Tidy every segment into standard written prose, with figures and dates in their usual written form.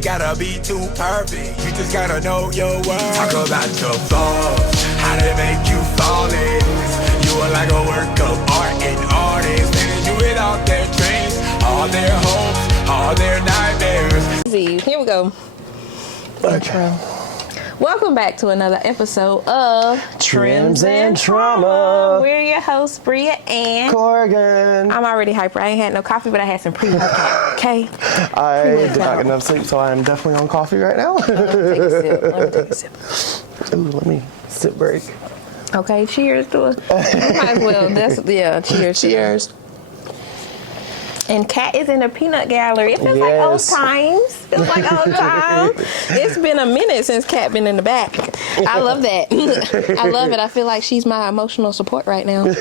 ain't gotta be too perfect. You just gotta know your worth. Talk about your flaws, how they make you flawless. You are like a work of art and artists. They do it off their dreams, all their hopes, all their nightmares. Here we go. Intro. Welcome back to another episode of Trims and Trauma. We're your hosts, Bria and Corrigan. I'm already hyper. I ain't had no coffee, but I had some pre-workout. Okay. I did not get enough sleep, so I am definitely on coffee right now. Let me take a sip. Ooh, let me sip break. Okay, cheers to it. Might as well. Cheers. Cheers. And Kat is in the peanut gallery. It feels like old times. Feels like old times. It's been a minute since Kat been in the back. I love that. I love it. I feel like she's my emotional support right now. I need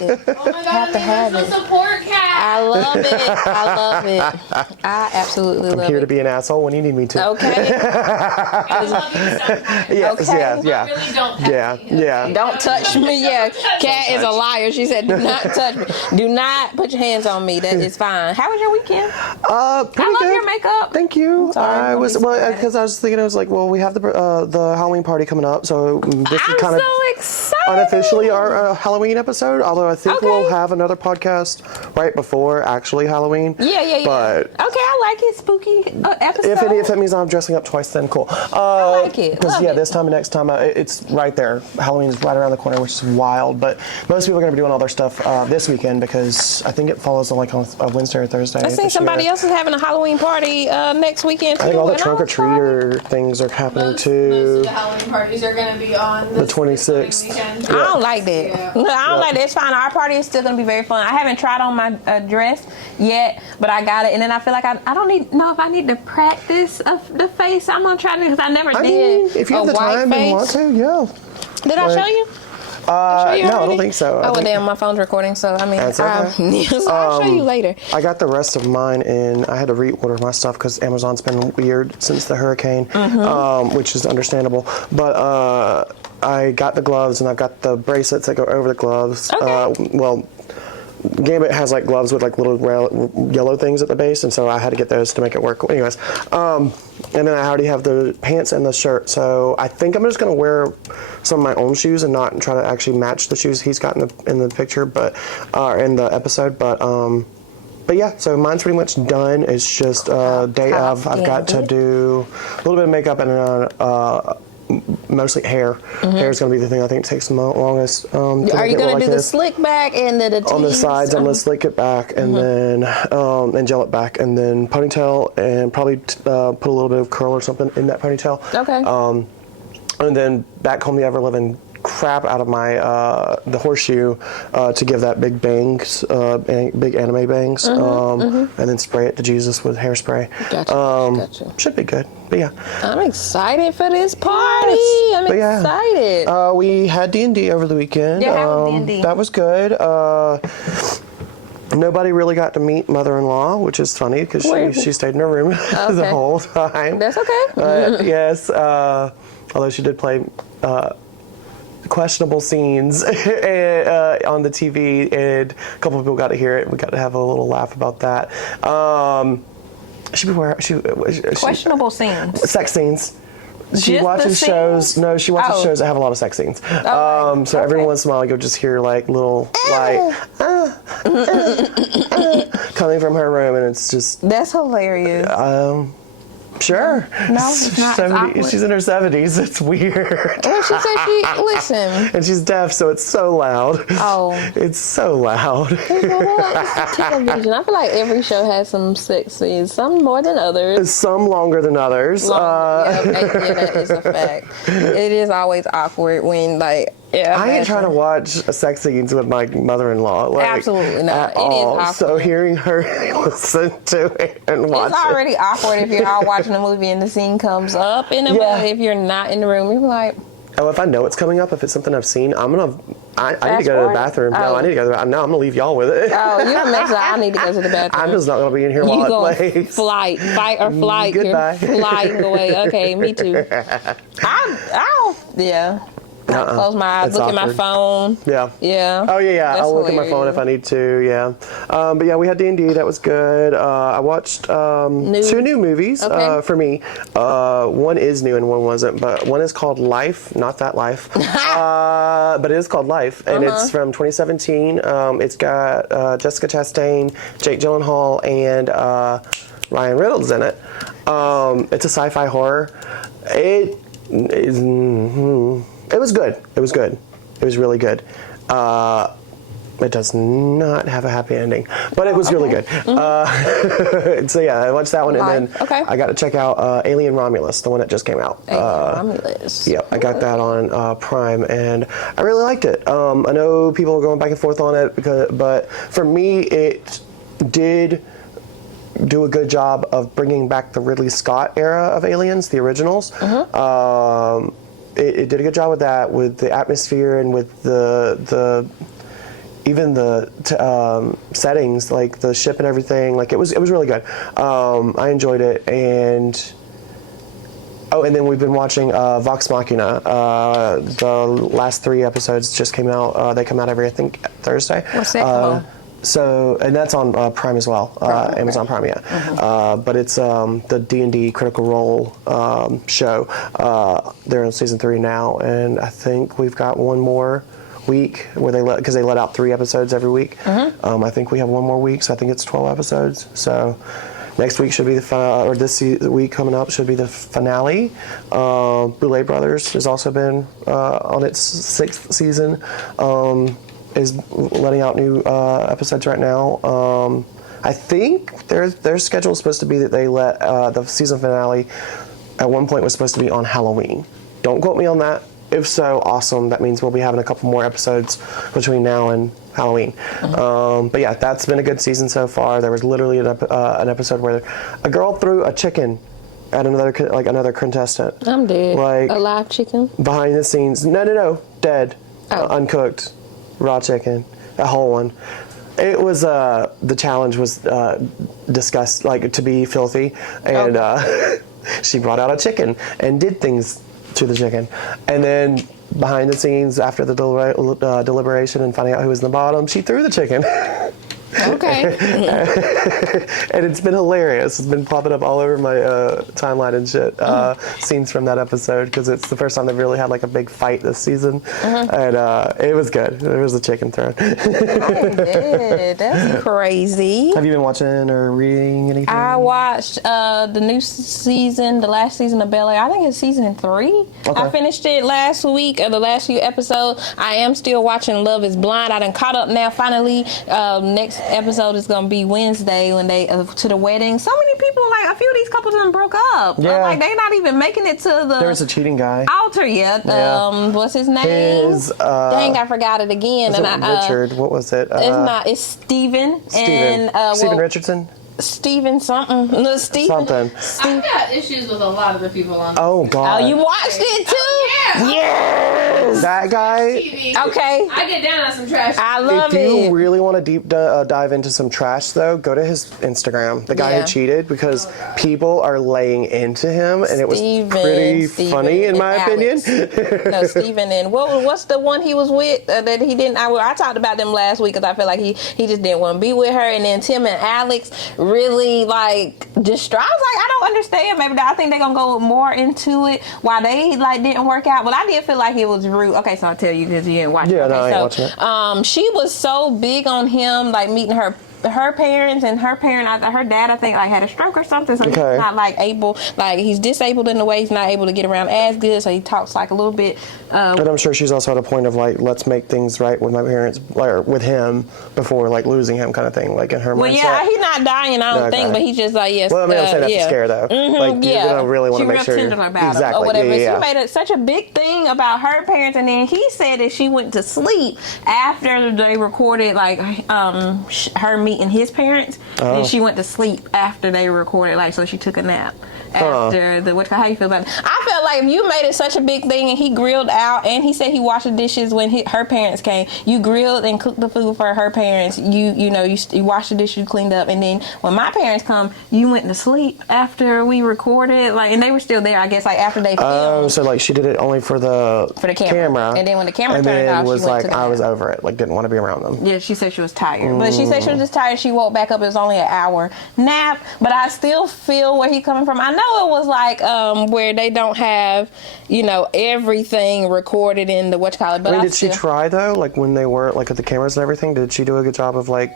it. Oh my God, emotional support, Kat. I love it. I love it. I absolutely love it. I'm here to be an asshole when you need me to. Okay. I love you so much. Yes, Okay. yeah. Really don't touch me. Yeah. Don't touch me. Yeah, Kat is a liar. She said, "Do not touch me. Do not put your hands on me. That is fine." How was your weekend? Pretty I love good. your makeup. Thank you. Sorry, Because I was thinking, I was like, well, we have the Halloween party coming up, so this is kind I'm of so excited. unofficially our Halloween episode. Although I think Okay. we'll have another podcast right before actually Halloween. Yeah. But okay, I like it. Spooky episode. if that means I'm dressing up twice, then cool. I like it. Because Love it. this time and next time, it's right there. Halloween's right around the corner, which is wild. But most people are going to be doing all their stuff this weekend because I think it follows on a Wednesday or Thursday. I think somebody else is having a Halloween party next weekend too. I think all the and trunk or was excited. treater things are happening Most too. of the Halloween parties are going to be on The 26th. weekend. I don't like that. Yeah. No, I don't like that. It's fine. Our party is still going to be very fun. I haven't tried on my dress yet, but I got it. And then I feel like I don't know if I need to practice the face. I'm going to try to because I never I did. mean, if you have the white time face. and want to, yeah. Did I show you? No, I already? don't think so. Oh, well, damn, my phone's recording, so I mean, That's okay. so I'll show you later. I got the rest of mine in. I had to reorder my stuff because Amazon's been weird since the hurricane, which is understandable. But I got the gloves and I've got the bracelets that go over the gloves. Okay. Gambit has like gloves with like little yellow things at the base, and so I had to get those to make it work. Anyways, and then I already have the pants and the shirt, so I think I'm just gonna wear some of my own shoes and not try to actually match the shoes he's got in the picture, but in the episode. But yeah, so mine's pretty much done. It's just day of. I've got to do a little bit of makeup and mostly hair. Hair is going to be the thing I think takes the longest. Are you going to do the slick back and the on the sides? I'm going to slick it back and then and gel it back and then ponytail and probably put a little bit of curl or something in that ponytail. Okay. And then back comb the ever-living crap out of my the horseshoe to give that big bangs, big anime bangs, and then spray it to Jesus with hairspray. Gotcha. Should be good. But yeah, I'm excited for this party. I'm excited. We had D&D over the weekend. Yeah, how was D&D? That was good. Nobody really got to meet mother-in-law, which is funny because she stayed in her room the whole time. That's okay. Yes, although she did play questionable scenes on the TV, and a couple of people got to hear it. We got to have a little laugh about that. Questionable scenes. Sex scenes. She Just watches the shows. scenes? No, she watches shows that have a lot of sex scenes. So every once in a while, you'll just hear like little coming from her room, and it's just That's hilarious. Sure. No, it's not. It's awkward. She's in her 70s. It's weird. Well, she said listen. And she's deaf, so it's so loud. Oh. It's so loud. It's television. I feel like every show has some sex scenes, some more than others. Some longer than others. Yeah, that is a fact. It is always awkward when like. Yeah, I ain't trying to watch sex scenes with my mother-in-law. Like, absolutely not. At It is all. awkward. So hearing her listen to it and watch It's already awkward if you're all watching a movie and the scene comes up, and if you're not in the room, you're like. Oh, if I know it's coming up, if it's something I've seen, I need to go to the bathroom. No, I need to go to the bathroom. No, I'm going to leave y'all with it. Oh, you mess up. I need to go to the bathroom. I'm just not going to be in here while it plays. Fight or flight. Goodbye. You're flying away. Okay, me too. Yeah. Close my eyes, It's look at my awkward. phone. Yeah. Yeah. Oh yeah. That's I'll look at my phone hilarious. if I need to. Yeah. But yeah, we had D&D. That was good. I watched 2 new movies Okay. for me. One is new and one wasn't. But one is called Life, not that life. But it is called Life, and it's from 2017. It's got Jessica Chastain, Jake Gyllenhaal, and Ryan Reynolds in it. It's a sci-fi horror. It was good. It was good. It was really good. It does not have a happy ending, but it was really good. So yeah, I watched that one, and then I got to check out Alien Romulus, the one that just came out. Romulus. Yeah, I got that on Prime, and I really liked it. I know people are going back and forth on it, but for me, it did do a good job of bringing back the Ridley Scott era of Aliens, the originals. It did a good job with that, with the atmosphere and with the even the settings, like the ship and everything. Like it was really good. I enjoyed it, and then we've been watching Vox Machina. The last 3 episodes just came out. They come out every, I think, Thursday. What's that? And that's on Prime as well, Amazon Prime, yeah. But it's the D&D Critical Role show. They're on season 3 now, and I think we've got one more week where because they let out 3 episodes every week. I think we have one more week, so I think it's 12 episodes. So next week should be this week coming up should be the finale. Boulet Brothers has also been on its 6th season. Is letting out new episodes right now. I think their schedule is supposed to be that they let the season finale at one point was supposed to be on Halloween. Don't quote me on that. If so, awesome. That means we'll be having a couple more episodes between now and Halloween. But yeah, that's been a good season so far. There was literally an episode where a girl threw a chicken at another contestant. I'm dead. Like a live chicken? Behind the scenes. No. Dead. Uncooked. Raw chicken, a whole one. It was the challenge was discussed to be filthy, and she brought out a chicken and did things to the chicken, and then behind the scenes after the deliberation and finding out who was in the bottom, she threw the chicken. Okay. And it's been hilarious. It's been popping up all over my timeline and shit. Scenes from that episode, because it's the first time they've really had like a big fight this season, and it was good. There was a chicken thrown. That's crazy. Have you been watching or reading anything? I watched the new season, the last season of Bel Air. I think it's season 3. Okay. I finished it last week, or the last few episodes. I am still watching Love is Blind. I done caught up now, finally. Next episode is going to be Wednesday when they to the wedding. So many people, like a few of these couples done broke up. Yeah. Like they're not even making it to the There was a cheating guy. altar yet. What's his name? Dang, I forgot it again. Richard. What was it? It's not. It's Steven. Steven Richardson? Steven something. No, Steven. Something. I've got issues with a lot of the people on Oh, God. Oh, you watched it too? Yeah. Yes. That guy? TV. Okay. I get down on some trash. I love If you it. really want to deep dive into some trash, though, go to his Instagram. The guy who cheated, because people are laying into him, and it was pretty funny, in my opinion. No, Steven and what's the one he was with that he didn't? I talked about them last week because I feel like he just didn't want to be with her, and then Tim and Alex really distraught. I was like, I don't understand. Maybe I think they're gonna go more into it why they didn't work out. But I did feel like it was rude. Okay, so I'll tell you because you didn't watch it. Yeah, Okay, no, I ain't watching it. She was so big on him, meeting her parents, and her dad, I think, had a stroke or something, so he's not able, he's disabled in the way he's not able to get around as good, so he talks a little bit. And I'm sure she's also at a point of let's make things right with my parents, or with him, before losing him, kind of thing, in her mindset. Well, yeah, he's not dying, I don't think, but he's just yes. Well, I mean, I'm saying that's a scare, though. You're gonna really want to make sure. She real tender about him, or whatever. She made such a big thing about her parents, and then he said that she went to sleep after they recorded her meeting his parents. Then she went to sleep after they recorded, so she took a nap. after the how you feel about it? I felt like if you made it such a big thing and he grilled out and he said he washed the dishes when her parents came, you grilled and cooked the food for her parents, you washed the dishes, you cleaned up, and then when my parents come, you went to sleep after we recorded, like, and they were still there, I guess, like after they filmed. Oh, so like she did it only for the camera. And then when the camera turned off, was she went like, to I was over it, like didn't want to be around them. Yeah, she said she was tired. But she said she was just tired. She woke back up. It was only an hour nap. But I still feel where he coming from. I know it was like where they don't have, everything recorded in the whatchamacallit. But did she try though? Like when they were like at the cameras and everything, did she do a good job of like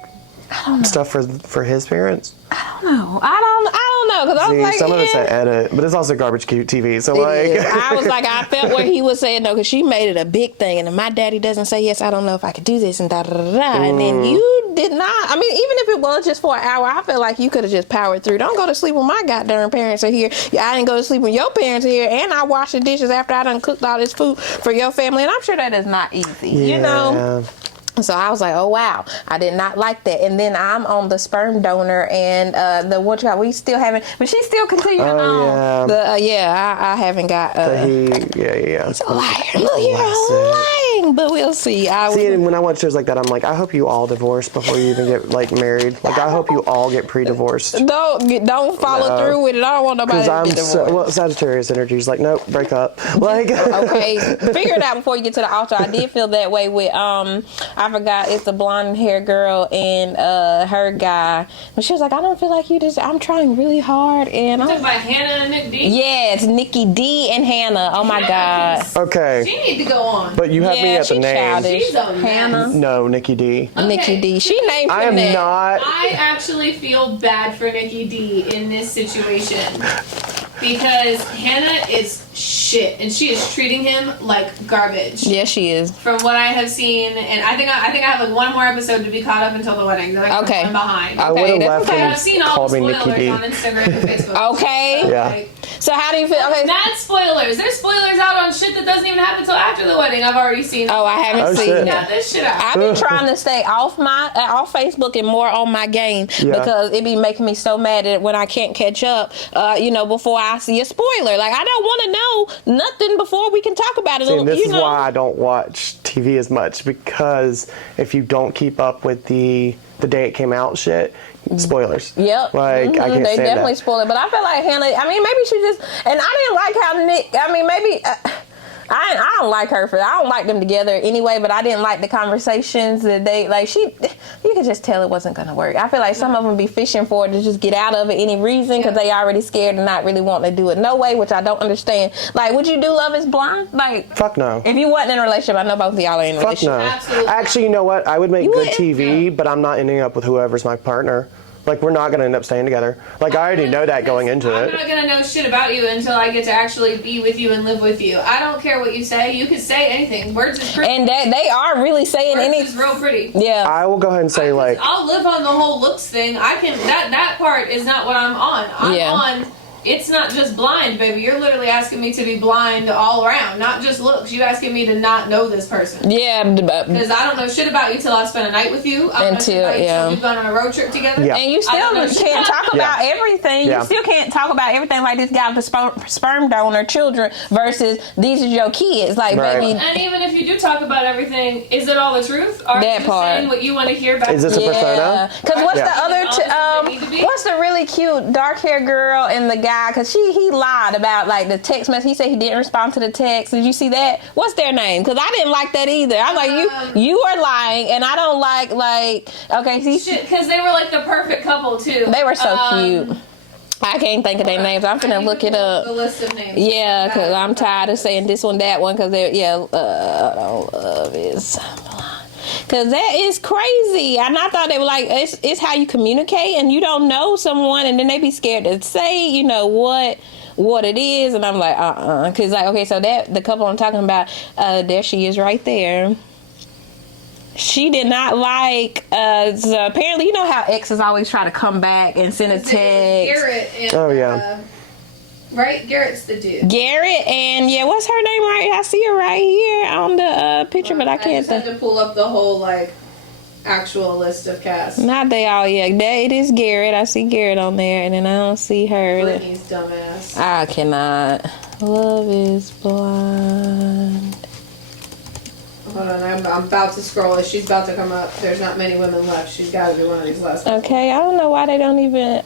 stuff for his parents? I don't know, because I was like, some of it's an edit, but it's also garbage TV. So like, I was like, I felt where he was saying no, because she made it a big thing, and if my daddy doesn't say yes, I don't know if I could do this, and da da da da. And then you did not. I mean, even if it was just for an hour, I felt like you could have just powered through. Don't go to sleep when my goddamn parents are here. I didn't go to sleep when your parents are here, and I washed the dishes after I done cooked all this food for your family, and I'm sure that is not easy. So I was like, oh, wow. I did not like that. And then I'm on the sperm donor and we still haven't, but she's still continuing on. I haven't got. He's a liar. Look, you're lying. But we'll see. And when I watch shows like that, I'm like, I hope you all divorce before you even get like married. Like, I hope you all get pre-divorced. Don't follow through with it. I don't want nobody to get divorced. Sagittarius energy is like, nope, break up. Like, okay, figure it out before you get to the altar. I did feel that way with I forgot, it's the blonde hair girl and her guy. But she was like, I don't feel like you just, I'm trying really hard. And I'm talking about Hannah and Nick D? Yeah, it's Nikki D and Hannah. Oh my God. Okay. She need to go on. But you have me at the name. Childish. She's on Hannah. No, Nikki D. Okay. Nikki D. She named I am that. not. I actually feel bad for Nikki D in this situation because Hannah is shit and she is treating him like garbage. Yeah, she is. From what I have seen, and I think I have like one more episode to be caught up until the wedding. Like I'm behind. I would have left okay. and I've seen all called the me spoilers Nikki D. on Instagram and Facebook. Okay. Yeah. So how do you feel? Okay. Mad spoilers. There's spoilers out on shit that doesn't even happen until after the wedding. I've already seen. Oh, I haven't seen shit. it. Got this shit out. I've been trying to stay off Facebook and more on my game because it be making me so mad that when I can't catch up, before I see a spoiler. Like I don't want to know nothing before we can talk about it. See, and this is why I don't watch TV as much, because if you don't keep up with the day it came out shit, spoilers. Yep. Like I can't They stand definitely that. spoil it, but I feel like Hannah. I mean, maybe she just. And I didn't like how Nick. I mean, maybe. I don't like her I don't like them together anyway, but I didn't like the conversations that they like. You could just tell it wasn't gonna work. I feel like some of them be fishing for it to just get out of it any reason because they already scared and not really wanting to do it no way, which I don't understand. Like, would you do Love Is Blind? Like, fuck no. If you wasn't in a relationship, I know both of y'all are in a Fuck relationship. no. Absolutely. Actually, you know what? I would make good TV, but I'm not ending up with whoever's my partner. Like, we're not going to end up staying together. Like, I already know that going into it. I'm not going to know shit about you until I get to actually be with you and live with you. I don't care what you say. You can say anything. Words is pretty. And they are really saying anything. Words is real pretty. Yeah. I will go ahead and say, like... I'll live on the whole looks thing. I can... That part is not what I'm on. I'm on... It's not just blind, baby. You're literally asking me to be blind all around, not just looks. You asking me to not know this person. Yeah. Because I don't know shit about you till I spend a night with you. I don't know shit about you till we've gone on a road trip together. Yeah. And you still can't talk about everything. Yeah. You still can't talk about everything like this guy with the sperm donor children versus these are your kids. Like, baby. And even if you do talk about everything, is it all the truth? Are you just saying what you want to hear back? Is this a persona? Because what's the other... what's the really cute dark-haired girl and the guy? Because he lied about like the text message. He said he didn't respond to the text. Did you see that? What's their name? Because I didn't like that either. I'm like, you are lying, and I don't like okay. Shit, because they were like the perfect couple too. They were so cute. I can't think of their names. I'm finna look it up. The list of names. Yeah, because I'm tired of saying this one, that one. Because Love Is Blind. Because that is crazy. And I thought they were like, it's how you communicate, and you don't know someone, and then they be scared to say, what it is. And I'm like, Because, like, okay, so that the couple I'm talking about, there she is right there. She did not like, so apparently, you know how exes always try to come back and send a text. Garrett and, right? Garrett's the dude. Garrett and, what's her name right? I see her right here on the picture, but I can't just had to pull up the whole, like, actual list of cast. Not they all, yeah. It is Garrett. I see Garrett on there, and then I don't see her. Brittany's dumbass. I cannot. Love is blind. Hold on, I'm about to scroll. She's about to come up. There's not many women left. She's got to be one of these last ones. Okay, I don't know why they don't even,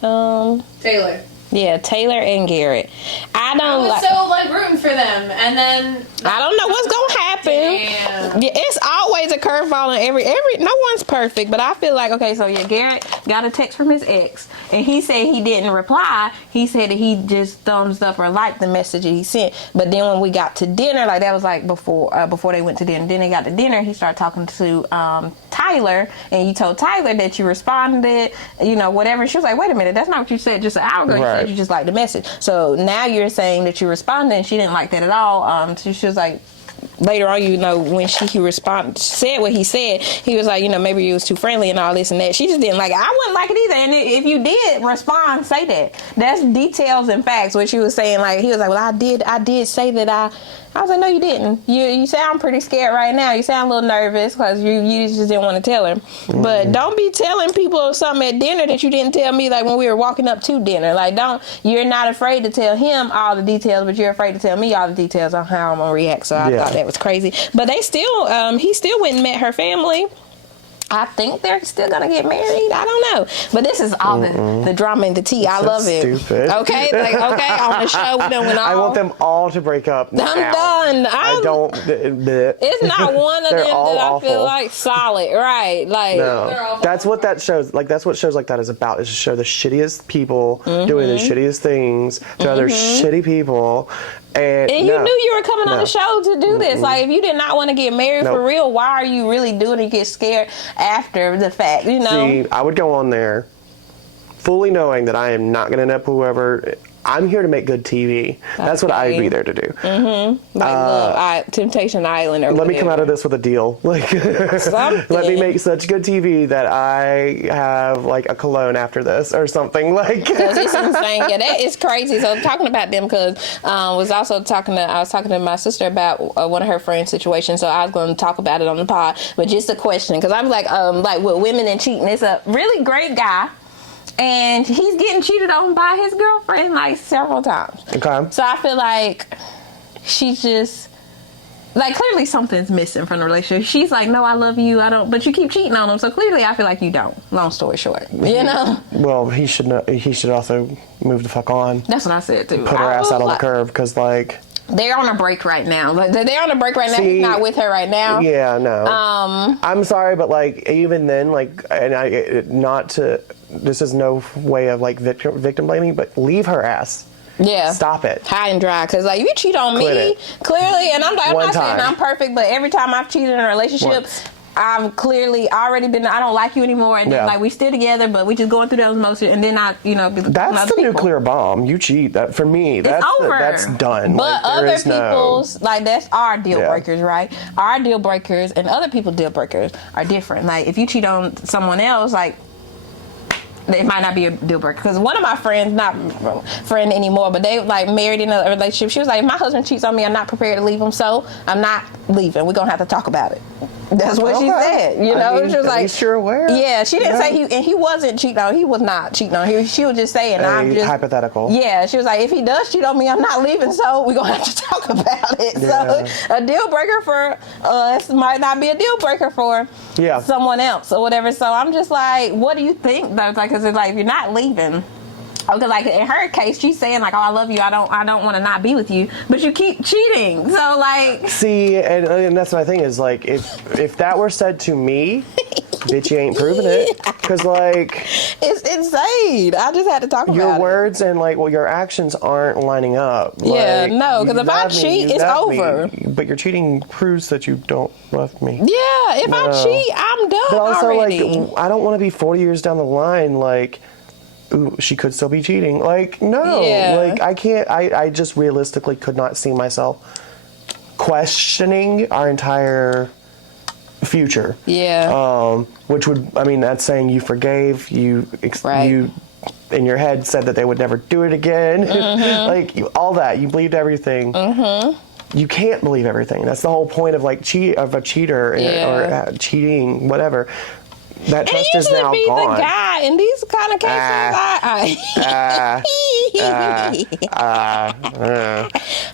Taylor. Yeah, Taylor and Garrett. I was so rooting for them, and then I don't know what's gonna happen. Damn. Yeah, it's always a curveball in every. No one's perfect, but I feel like okay. So yeah, Garrett got a text from his ex, and he said he didn't reply. He said that he just thumbs up or liked the message that he sent. But then when we got to dinner, like that was like before they went to dinner. Then they got to dinner. He started talking to Tyler, and you told Tyler that you responded, whatever. She was like, wait a minute, that's not what you said just an hour ago. Right. You said you just liked the message. So now you're saying that you responded, and she didn't like that at all. So she was like, later on, when he said what he said, he was like, maybe you was too friendly and all this and that. She just didn't like it. I wouldn't like it either. And if you did respond, say that. That's details and facts. What she was saying, like, he was like, well, I did say that I was like, no, you didn't. You sound pretty scared right now. You sound a little nervous because you just didn't want to tell her. Mm-hmm. But don't be telling people something at dinner that you didn't tell me, like when we were walking up to dinner. Like, you're not afraid to tell him all the details, but you're afraid to tell me all the details on how I'm going to react. So I thought that was crazy. But he still went and met her family. I think they're still gonna get married. I don't know, but this is all the drama and the tea. I love it. Stupid. Okay, on the show we done went all. I want them all to break up. Now. I'm done. I don't. It's not one of them that I feel like solid, right? Like no. That's what that shows. Like that's what shows like that is about. Is to show the shittiest people doing the shittiest things to other shitty people. And you knew you were coming on the show to do this. Like, if you did not want to get married for real, why are you really doing it? You get scared after the fact, See, I would go on there fully knowing that I am not going to end up whoever. I'm here to make good TV. That's what I'd be there to do. Mm-hmm. Like Temptation Island or let whatever. me come out of this with a deal. Like, let me make such good TV that I have like a cologne after this or something. Like, because it's insane. Yeah, that is crazy. So talking about them, because I was talking to my sister about one of her friends' situations. So I was going to talk about it on the pod, but just a question, because I was like with women and cheating, it's a really great guy. And he's getting cheated on by his girlfriend like several times. Okay. So I feel like she's just like clearly something's missing from the relationship. She's like, no, I love you. I don't, but you keep cheating on him. So clearly, I feel like you don't. Long story short, Well, he should also move the fuck on. That's what I said too. Put her ass out on the curb because like. They're on a break right now. They're on a break right now. He's not with her right now. Yeah, no. I'm sorry, but like even then, like, this is no way of like victim blaming, but leave her ass. Yeah. Stop it. High and dry. Because, like, you cheat on me, clearly, and I'm like, I'm not saying I'm perfect, but every time I've cheated in a relationship, I've clearly already been, I don't like you anymore, and then, like, we still together, but we just going through those emotions, and then I, that's the nuclear bomb. You cheat. That, for me, that's over. That's done. But like, other people's, like, that's our deal breakers, right? Our deal breakers and other people's deal breakers are different. Like, if you cheat on someone else, like, it might not be a deal breaker. Because one of my friends, not friend anymore, but they like married in a relationship. She was like, if my husband cheats on me, I'm not prepared to leave him, so I'm not leaving. We're going to have to talk about it. That's what she said. She was like, at least you're aware. Yeah, she didn't say he wasn't cheating on. He was not cheating on. She was just saying, I'm just hypothetical. Yeah, she was like, if he does cheat on me, I'm not leaving, so we're gonna have to talk about it. Yeah. So a deal breaker for us might not be a deal breaker for someone else or whatever. So I'm just like, what do you think though? Like, cause it's like if you're not leaving. Okay, like in her case, she's saying like, "Oh, I love you. I don't want to not be with you," but you keep cheating. So like, see, and that's my thing is like, if that were said to me, bitch, you ain't proving it, because like, it's insane. I just had to talk about your words and like, well, your actions aren't lining up. Yeah, like, no, because if I cheat, it's over. But your cheating proves that you don't love me. Yeah, if I cheat, I'm done. But also, already. like, I don't want to be 40 years down the line, like. Ooh, she could still be cheating. Like, no. Like, I can't. I just realistically could not see myself questioning our entire future. Yeah. Which would, I mean, that's saying you forgave, you in your head said that they would never do it again. Mm-hmm. Like, all that. You believed everything. Mm-hmm. You can't believe everything. That's the whole point of, like, a cheater or cheating, whatever. that trust is usually now be gone. the guy in these kind of cases.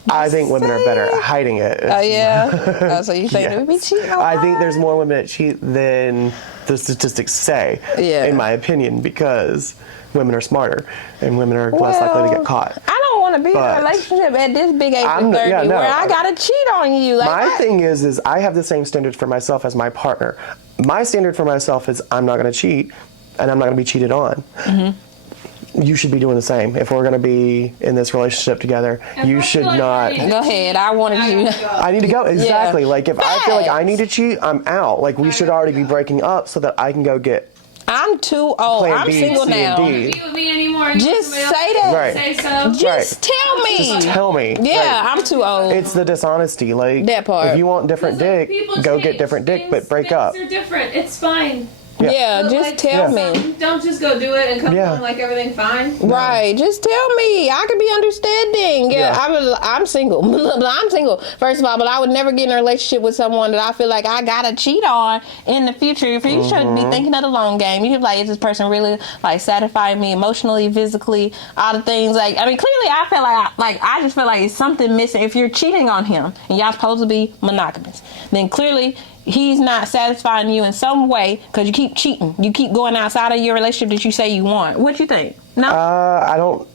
I think women are better at hiding it. Oh yeah. Oh, so you think they would be cheating? I think there's more women that cheat than the statistics say. Yeah. In my opinion, because women are smarter and women are less likely to get caught. I don't want to be in a relationship at this big age of 30 where I gotta cheat on you. Like, my thing is I have the same standard for myself as my partner. My standard for myself is I'm not going to cheat, and I'm not going to be cheated on. Mm-hmm. You should be doing the same. If we're going to be in this relationship together, you should not. Go ahead. I wanted you. I need to go. Exactly. Yeah. Like if I feel like I need to cheat, I'm out. Like we should already be breaking up so that I can go get. I'm too old. Plan I'm B, single C, now. and D. Be with me anymore. Just say that. Right. Say so. Just tell me. Just tell me. Yeah, I'm too old. It's the dishonesty. Like that part. If you want different dick, People go change. get different dick, but break Things up. are different. It's fine. Yeah, But, just tell me. Don't just go do it and come home like everything fine. Right, just tell me. I could be understanding. Yeah. I'm single. I'm single, first of all, but I would never get in a relationship with someone that I feel like I gotta cheat on in the future. If you should be thinking of the long game, you should be like, is this person really like satisfying me emotionally, physically, all the things. Like, I mean, clearly I feel like I just feel like it's something missing. If you're cheating on him and y'all supposed to be monogamous, then clearly he's not satisfying you in some way because you keep cheating. You keep going outside of your relationship that you say you want. What you think? No? I don't.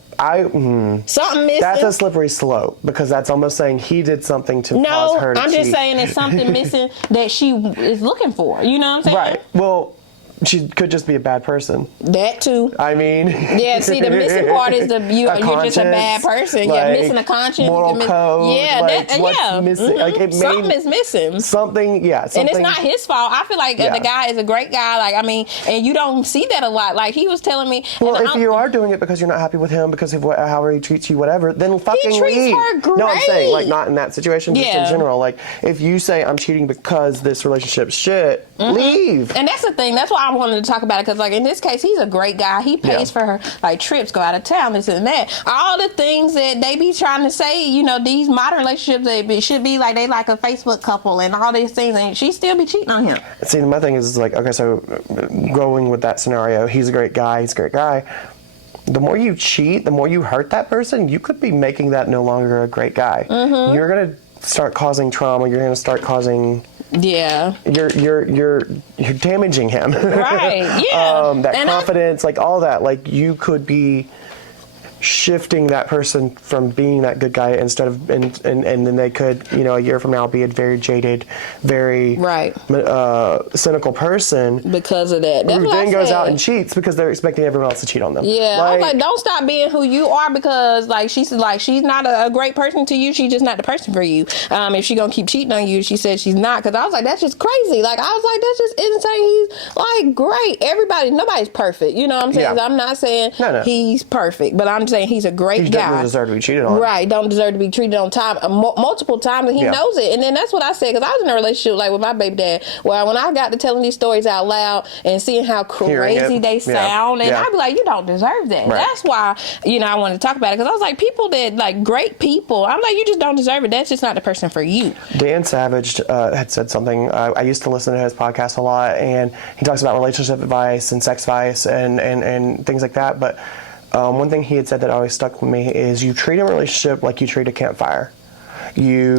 Something missing. That's a slippery slope because that's almost saying he did something to cause her to cheat. I'm just saying it's something missing that she is looking for. You know what I'm saying? Right. Well, she could just be a bad person. That too. I mean. Yeah, see, the missing part is you're just a bad person. Like, missing a conscience. Moral code. Yeah, like, what's missing? Like something is missing. Something, yeah. And it's not his fault. I feel like the guy is a great guy. Like, I mean, and you don't see that a lot. Like, he was telling me. Well, if you are doing it because you're not happy with him, because of how he treats you, whatever, then fucking leave. He treats her great. No, I'm saying, like, not in that situation, just in general. Like, if you say, I'm cheating because this relationship's shit, leave. And that's the thing. That's why I wanted to talk about it. Because, like, in this case, he's a great guy. He pays for her, like, trips, go out of town, this and that. All the things that they be trying to say, you know, these modern relationships, they should be like, they like a Facebook couple and all these things. And she still be cheating on him. See, my thing is, like, okay, so going with that scenario, he's a great guy. The more you cheat, the more you hurt that person, you could be making that no longer a great guy. Mm-hmm. You're going to start causing trauma. You're going to start causing... Yeah, you're damaging him. Right. Yeah. That confidence, like all that, like you could be shifting that person from being that good guy instead of and then they could, you know, a year from now be a very jaded, very cynical person because of that. That's who then goes out and cheats because they're expecting everyone else to cheat on them. Yeah, I was like, don't stop being who you are because like she's not a great person to you. She's just not the person for you. If she gonna keep cheating on you, she said she's not. Because I was like, that's just crazy. Like I was like, that's just insane. He's like great. Nobody's perfect. You know what I'm saying? Yeah. I'm not saying he's perfect, but I'm saying he's a great guy. He doesn't deserve to be cheated on. Right, don't deserve to be treated on time multiple times, and he knows it. And then that's what I said because I was in a relationship like with my baby dad, where when I got to telling these stories out loud and seeing how crazy they sound, and I'd be like, you don't deserve that. Right. That's why I wanted to talk about it because I was like, people that like great people, I'm like, you just don't deserve it. That's just not the person for you. Dan Savage had said something. I used to listen to his podcast a lot, and he talks about relationship advice and sex advice and things like that. But one thing he had said that always stuck with me is you treat a relationship like you treat a campfire. You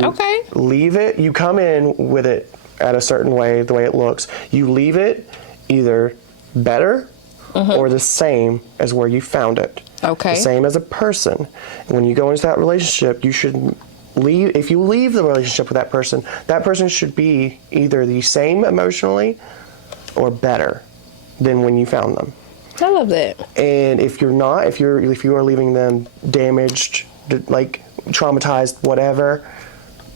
leave it, you come in with it at a certain way, the way it looks. You leave it either better or the same as where you found it. Okay. The same as a person. When you go into that relationship, you should leave. If you leave the relationship with that person should be either the same emotionally or better than when you found them. I love that. And if you're not, if you are leaving them damaged, like traumatized, whatever,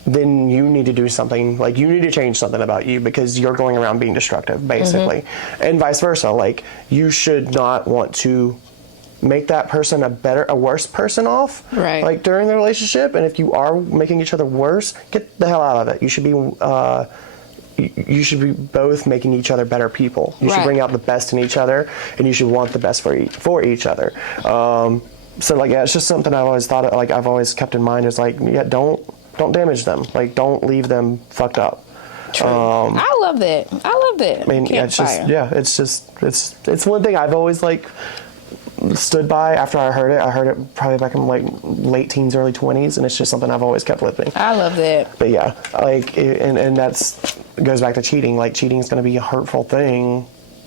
then you need to do something. Like you need to change something about you because you're going around being destructive, basically, and vice versa. Like you should not want to make that person a worse person off, right? Like during the relationship, and if you are making each other worse, get the hell out of it. You should be both making each other better people. You should bring out the best in each other, and you should want the best for each other. So like, it's just something I always thought, like I've always kept in mind is like, don't damage them. Like don't leave them fucked up. True. I love that. I mean, it's one thing I've always like stood by after I heard it. I heard it probably back in like late teens, early 20s, and it's just something I've always kept with me. I love that. But yeah, like, and that's goes back to cheating. Like, cheating is going to be a hurtful thing.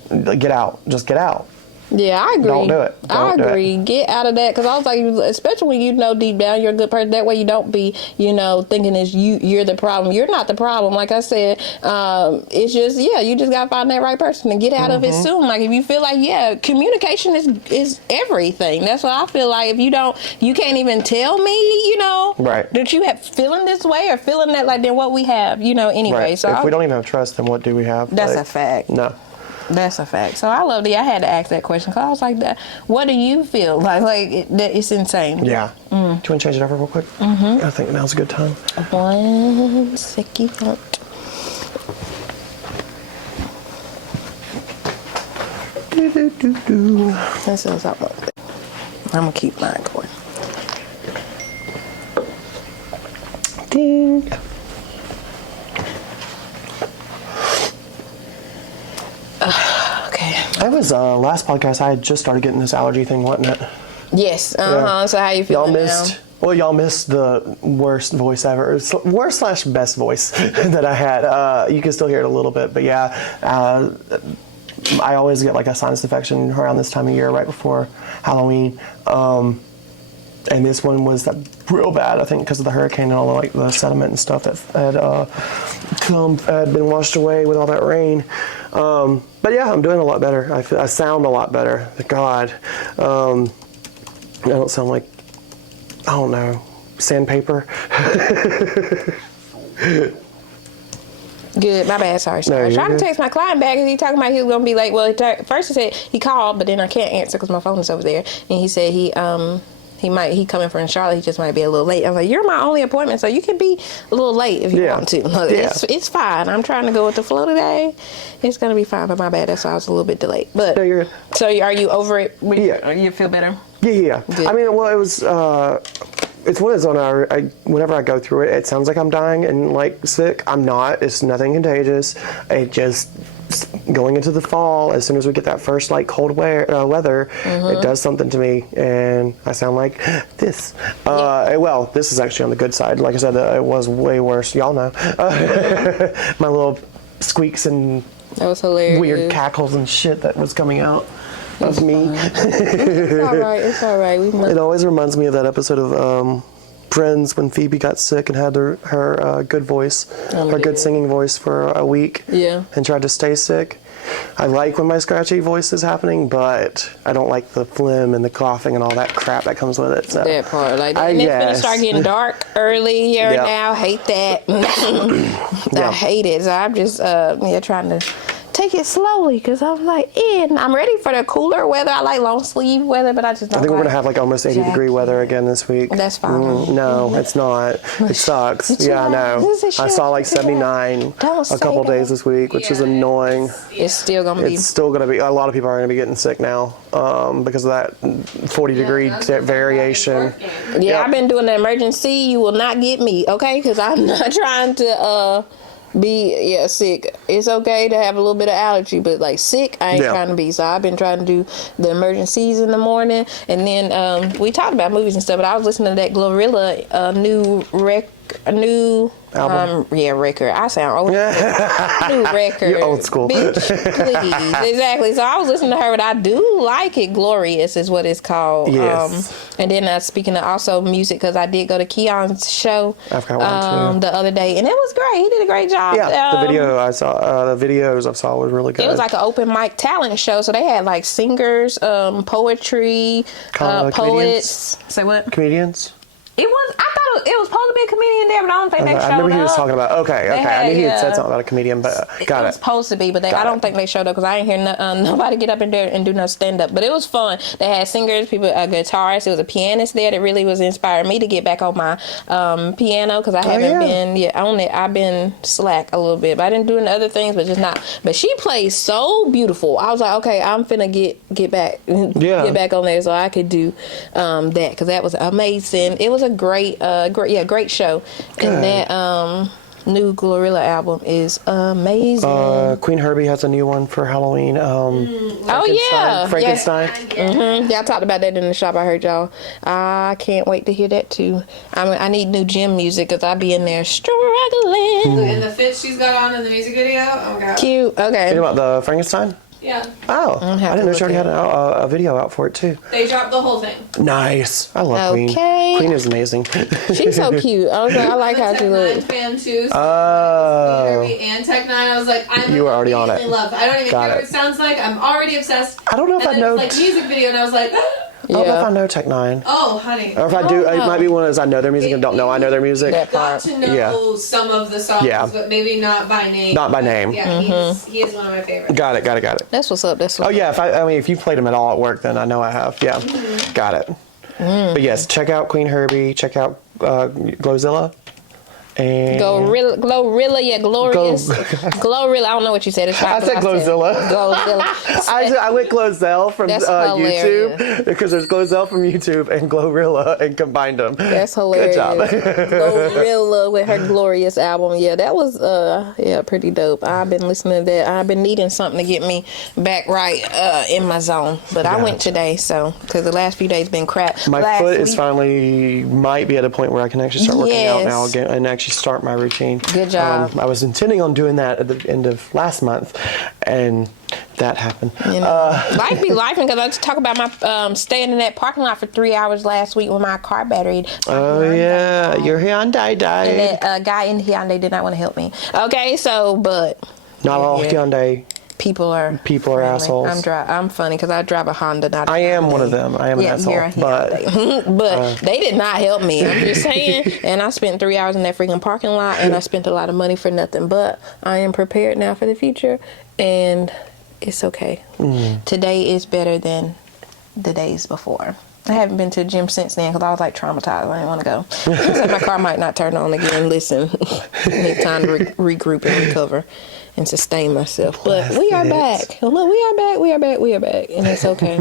Like, get out. Just get out. Yeah, I agree. Don't do it. I agree. Get out of that, because I was like, especially when you know deep down you're a good person. That way you don't be, thinking you're the problem. You're not the problem. Like I said, it's just you just gotta find that right person and get out of it soon. Like, if you feel like communication is everything. That's what I feel like. If you can't even tell me, right, that you have feeling this way or feeling that, like, then what we have, anyway. Right. So if we don't even have trust, then what do we have? That's a fact. No. That's a fact. So I loved it. I had to ask that question because I was like, what do you feel? It's insane. Yeah. Do you want to change it over real quick? Mm-hmm. I think now's a good time. 1 second. This is I'm going to keep mine going. Ding. Okay. That was last podcast. I had just started getting this allergy thing, wasn't it? Yes. Yeah. So how you feeling now? Well, y'all missed the worst voice ever. Worst/best voice that I had. You can still hear it a little bit, but yeah. I always get like a sinus infection around this time of year, right before Halloween. And this one was real bad, I think, because of the hurricane and all the sediment and stuff that had been washed away with all that rain. But yeah, I'm doing a lot better. I sound a lot better. Thank God. I don't sound like, I don't know, sandpaper. Good. My bad. Sorry. I was trying to text my client back, and he talking about he was going to be late. Well, first he said he called, but then I can't answer because my phone is over there. And he said he coming from Charlotte. He just might be a little late. I was like, you're my only appointment, so you can be a little late if you want to. It's fine. I'm trying to go with the flow today. It's going to be fine, but my bad. That's why I was a little bit delayed. But no, you're good. So are you over it? Yeah. You feel better? Yeah. Good. I mean, well, it was. It's one of those whenever I go through it, it sounds like I'm dying and like sick. I'm not. It's nothing contagious. It just going into the fall, as soon as we get that first like cold weather, it does something to me, and I sound like this. Well, this is actually on the good side. Like I said, it was way worse. Y'all know my little squeaks and that was hilarious. Weird cackles and shit that was coming out of me. It's all right. It always reminds me of that episode of Friends when Phoebe got sick and had her good voice, her good singing voice for a week, and tried to stay sick. I like when my scratchy voice is happening, but I don't like the phlegm and the coughing and all that crap that comes with it. So. That part, like that. And it's gonna start getting dark early here now. Hate that. I hate it. So I'm just trying to take it slowly, because I'm like, I'm ready for the cooler weather. I like long sleeve weather, but I just don't. I think we're gonna have like almost 80-degree weather again this week. That's fine. No, it's not. It sucks. I know. I saw like 79 a couple days this week, which is annoying. It's still gonna be. It's still gonna be. A lot of people are gonna be getting sick now because of that 40-degree variation. Yeah, I've been doing the emergency. You will not get me, okay? Because I'm not trying to. Be sick. It's okay to have a little bit of allergy, but like sick, I ain't trying to be. So I've been trying to do the emergencies in the morning, and then we talked about movies and stuff. But I was listening to that Glorilla new album. Record. I sound old. New record. You're old school. Bitch, please. Exactly. So I was listening to her, but I do like it. Glorious is what it's called. Yes. And then speaking of also music, because I did go to Keon's show I've got one too. The other day, and it was great. He did a great job. Yeah, the videos I saw was really good. It was like an open mic talent show, so they had like singers, poetry, poets. Say what? Comedians? It was. I thought it was supposed to be a comedian there, but I don't think they showed up. I remember he was talking about. Okay. I knew he had said something about a comedian, but got it. It was supposed to be, but I don't think they showed up because I didn't hear nobody get up in there and do no stand up. But it was fun. They had singers, people, guitarists. There was a pianist there that really was inspired me to get back on my piano because I haven't been on it. I've been slack a little bit, but I didn't do the other things, but just not. But she plays so beautiful. I was like, okay, I'm finna get back on there so I could do that because that was amazing. It was a great show. Good. And that new Glorilla album is amazing. Queen Herbie has a new one for Halloween. Frankenstein. Y'all talked about that in the shop. I heard y'all. I can't wait to hear that too. I need new gym music because I be in there struggling. And the fit she's got on in the music video. Oh god. Cute. Okay. You know about the Frankenstein? Yeah. Oh, I didn't know she already had a video out for it too. They dropped the whole thing. Nice. I love Queen. Queen is amazing. She's so cute. I was like, I like how she looks. Fan too. So and Tech Nine. I was like, you were already on it. Love. I don't even care what it sounds like. I'm already obsessed. I don't know if I know. Like music video, and I was like. I don't know if I know Tech Nine. Oh, honey. Or if I do, it might be one of those I know their music and don't know I know their music. Got to know some of the songs, but maybe not by name. Not by name. Yeah, he is one of my favorites. Got it. That's what's up. Oh yeah, if you've played them at all at work, then I know I have. Yeah, got it. But yes, check out Queen Herbie. Check out Glowzilla. And Glorilla, yeah, glorious. Glorilla, I don't know what you said. I said Glowzilla. Glowzilla. I went Glowzell from YouTube because there's Glowzell from YouTube and Glorilla and combined them. That's hilarious. Good job. Glorilla with her glorious album. Yeah, that was pretty dope. I've been listening to that. I've been needing something to get me back right in my zone. But I went today, so because the last few days been crap. My foot is finally might be at a point where I can actually start working out now again and actually start my routine. Good job. I was intending on doing that at the end of last month, and that happened. You know, life be life, because I just talk about my staying in that parking lot for 3 hours last week with my car battery. Oh yeah, your Hyundai died. And that guy in Hyundai did not want to help me. Okay, so but not all Hyundai. People are assholes. I'm funny because I drive a Honda. Not I am one of them. I am an asshole. But they did not help me. I'm just saying. And I spent 3 hours in that freaking parking lot, and I spent a lot of money for nothing. But I am prepared now for the future, and it's okay. Today is better than the days before. I haven't been to the gym since then because I was like traumatized. I didn't want to go. I said my car might not turn on again. Listen, I need time to regroup and recover and sustain myself. But we are back. Look, we are back, and it's okay.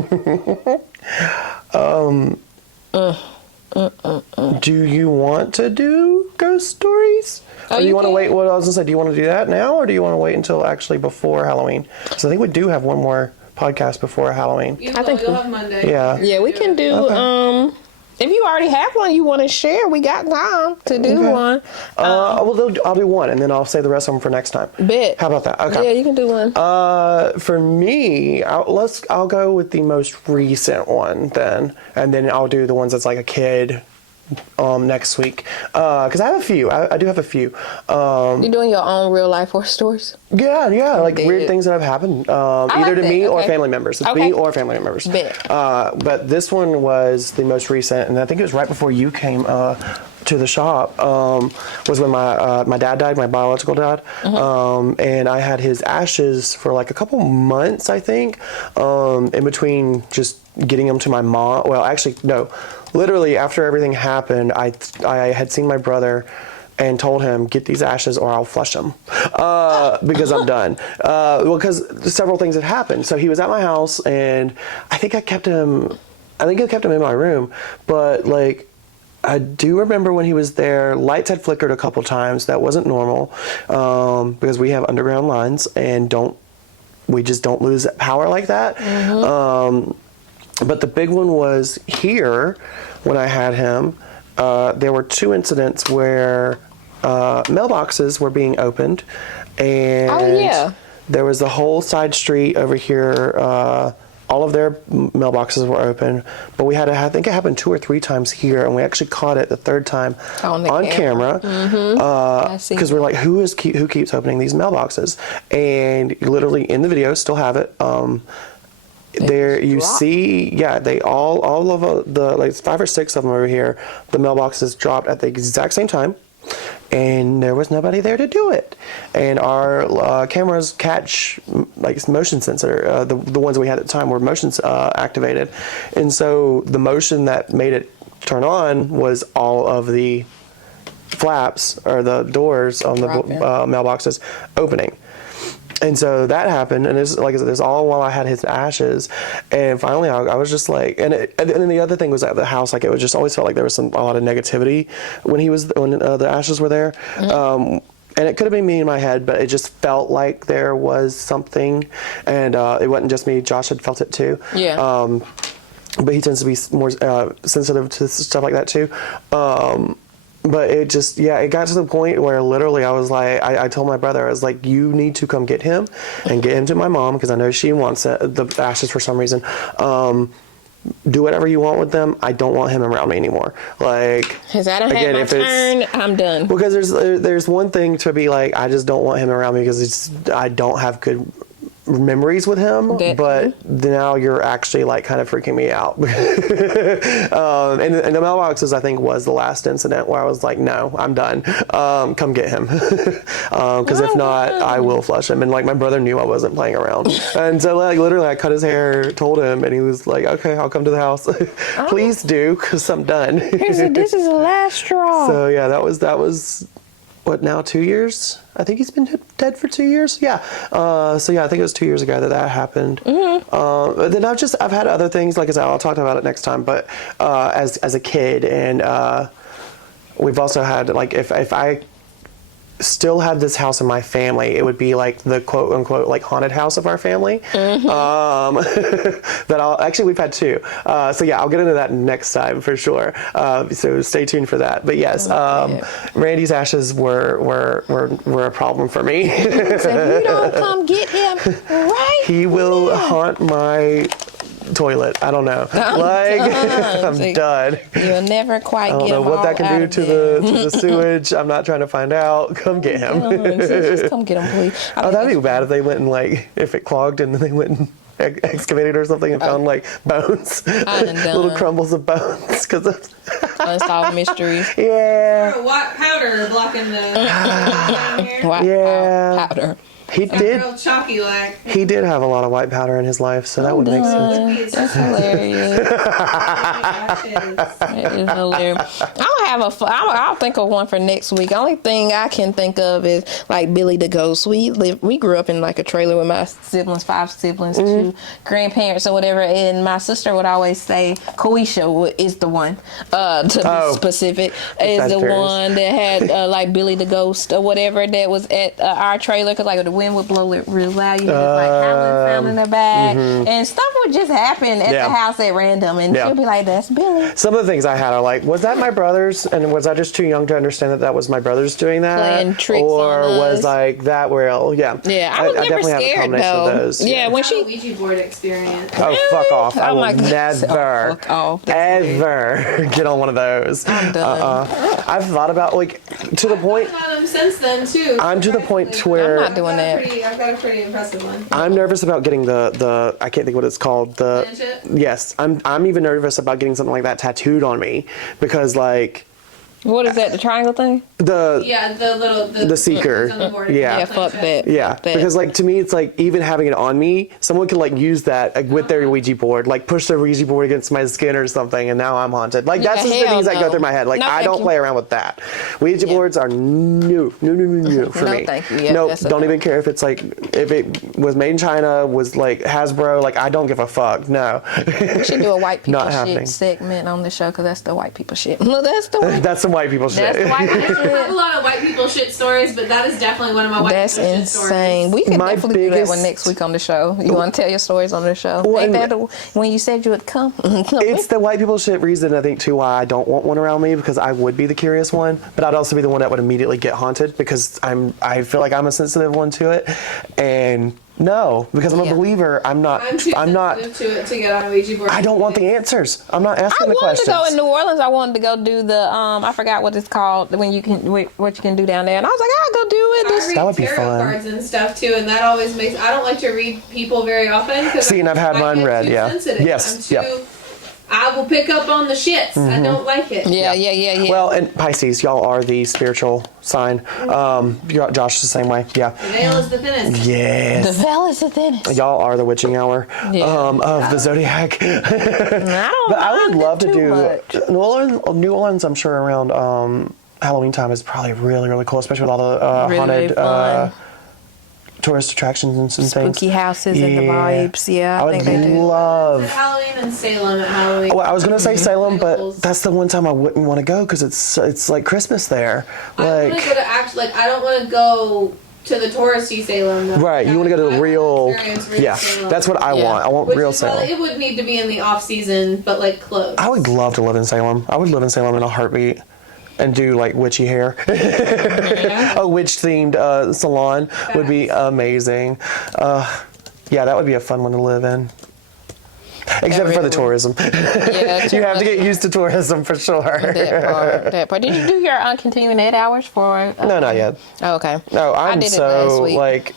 Do you want to do ghost stories? Or do you want to wait? What I was gonna say, do you want to do that now, or do you want to wait until actually before Halloween? Because I think we do have one more podcast before Halloween. I think you'll have Monday. Yeah, we can do. If you already have one you want to share, we got time to do one. I'll do one, and then I'll save the rest of them for next time. Bet. How about that? Okay. Yeah, you can do one. For me, I'll go with the most recent one then, and then I'll do the ones that's like a kid. Next week, because I have a few. I do have a few. You doing your own real life horror stories? Yeah, like weird things that have happened, either to me or family members. It's me or family members. But this one was the most recent, and I think it was right before you came to the shop. Was when my dad died, my biological dad, and I had his ashes for like a couple months, I think, in between just getting them to my mom. Well, actually, no. Literally, after everything happened, I had seen my brother and told him, get these ashes or I'll flush them because I'm done. Because several things had happened. So he was at my house, and I think I kept him in my room. But, like, I do remember when he was there, lights had flickered a couple times. That wasn't normal because we have underground lines and we just don't lose power like that. But the big one was here when I had him. There were 2 incidents where mailboxes were being opened, and there was the whole side street over here. All of their mailboxes were open, but we had I think it happened 2 or 3 times here, and we actually caught it the 3rd time on camera. Because we're like, who keeps opening these mailboxes? And literally in the video, still have it. There you see, they all of the like 5 or 6 of them over here, the mailboxes dropped at the exact same time, and there was nobody there to do it. And our cameras catch like motion sensor, the ones we had at the time were motion activated, and so the motion that made it turn on was all of the flaps or the doors on the mailboxes opening. And so that happened, and it's like I said, this all while I had his ashes, and finally I was just like, and then the other thing was at the house, like it was just always felt like there was a lot of negativity when the ashes were there, and it could have been me in my head, but it just felt like there was something, and it wasn't just me. Josh had felt it too. Yeah. But he tends to be more sensitive to stuff like that too. But it just, it got to the point where literally I was like, I told my brother, I was like, you need to come get him and get him to my mom, because I know she wants the ashes for some reason. Do whatever you want with them. I don't want him around me anymore. Like, because I don't have my turn, I'm done. Because there's one thing to be like, I just don't want him around me because I don't have good memories with him, but now you're actually like kind of freaking me out. And the mailboxes, I think, was the last incident where I was like, no, I'm done. Come get him. Because if not, I will flush him. And like my brother knew I wasn't playing around. And so like literally I cut his hair, told him, and he was like, okay, I'll come to the house. Please do, because I'm done. This is the last straw. So yeah, that was what, now 2 years? I think he's been dead for 2 years. Yeah. So yeah, I think it was 2 years ago that happened. But then I've had other things. Like I said, I'll talk about it next time. But as a kid, and we've also had, like, if I still had this house in my family, it would be like the quote unquote like haunted house of our family. That we've had two. So yeah, I'll get into that next time for sure. So stay tuned for that. But yes, Randy's ashes were a problem for me. So if you don't come get him, right? He will haunt my toilet. I don't know. I'm done. You'll never quite get him. I don't know what that can do to the sewage. I'm not trying to find out. Come get him. Just come get him, please. That'd be bad if they went and like, if it clogged and then they went and excavated or something and found like bones, little crumbles of bones because of unsolved mysteries. Yeah. Or white powder blocking the down here. White powder. He did. Real chalky like. He did have a lot of white powder in his life, so that would make sense. That's hilarious. It is hilarious. I'll think of one for next week. Only thing I can think of is like Billy the Ghost. We grew up in like a trailer with my siblings, 5 siblings, 2 grandparents or whatever, and my sister would always say Koisha is the one. To be specific, is the one that had like Billy the Ghost or whatever that was at our trailer, because like the wind would blow it real loud. You hear this like howling sound in the back, and stuff would just happen at the house at random, and she'll be like, "That's Billy." Some of the things I had are like, was that my brother's, and was I just too young to understand that was my brother's doing that, playing tricks or on us. was like that real? Yeah, I was never definitely scared have a combination though. of those. Yeah, when she Ouija board experience. Oh, fuck off! I will my God. never, fuck off. ever get on one of those. I'm done. I've thought about like to the point. I've had them since then too. I'm to the point to where I'm not doing that. I've got a pretty impressive one. I'm nervous about getting the I can't think what it's called. Planchet? Yes, I'm even nervous about getting something like that tattooed on me, because like what is that? The triangle thing? the the seeker. on the board. Yeah, fuck that. Yeah, Fuck that. because like to me, it's like even having it on me, someone can like use that like, with their Ouija board, like push their Ouija board against my skin or something, and now I'm haunted. Like that's just the things that go through my head. Like No, I thank don't you. play around with that. Ouija boards are new for No, me. thank you. Yeah, no, that's a don't no. even care if it's like if it was made in China, was like Hasbro. Like I don't give a fuck. No. We should do a white people Not happening. shit segment on the show, because that's the white people shit. No, that's the white. That's some white people shit. That's the white people I have a shit. lot of white people shit stories, but that is definitely one of my white That's people shit insane. stories. We can My definitely do that biggest- one next week on the show. You want to tell your stories on the show? Well, Ain't and- that when you said you would come? It's the white people shit reason, I think, too, why I don't want one around me, because I would be the curious one, but I'd also be the one that would immediately get haunted, because I feel like I'm a sensitive one to it, and no, because I'm a believer. I'm not. I'm too sensitive to it to get on a Ouija board. I don't want the answers. I'm not asking I the wanted questions. to go in New Orleans. I wanted to go do the I forgot what it's called when you can what you can do down there, and I was like, I'll go do it. I read That would be tarot fun. cards and stuff too, and that always makes. I don't like to read people very often. See, and I've had mine read. Too Yeah. sensitive. Yes. I'm too, I will pick up on the shits. I don't like it. Yeah. Well, and Pisces, y'all are the spiritual sign. Josh is the same way. Yeah. The veil is the thinnest. The Yes. veil is the thinnest. Y'all are the witching hour of the zodiac. But I would love to do New Orleans. I'm sure around Halloween time is probably really, really cool, especially with all the Really haunted fun. tourist attractions and some spooky things. houses and the vibes. Yeah, I think they do. love Halloween and Salem at Halloween. Well, I was gonna say Salem, but Vehicles. that's the one time I wouldn't want to go because it's like Christmas there. I want to go to I don't want to go to the touristy Salem. Though. Right, you want to go to the real. Yeah, Salem. that's what I want. I want Which real is, well, Salem. it would need to be in the off season, but like close. I would love to live in Salem. I would live in Salem in a heartbeat. And do like witchy hair. A witch themed salon would be amazing. Yeah, that would be a fun one to live in. Except for the tourism. Yeah, you have to get used to tourism for sure. That part. Did you do your continuing ed hours for? No, not yet. Oh, okay. No, I I'm did it so last week. like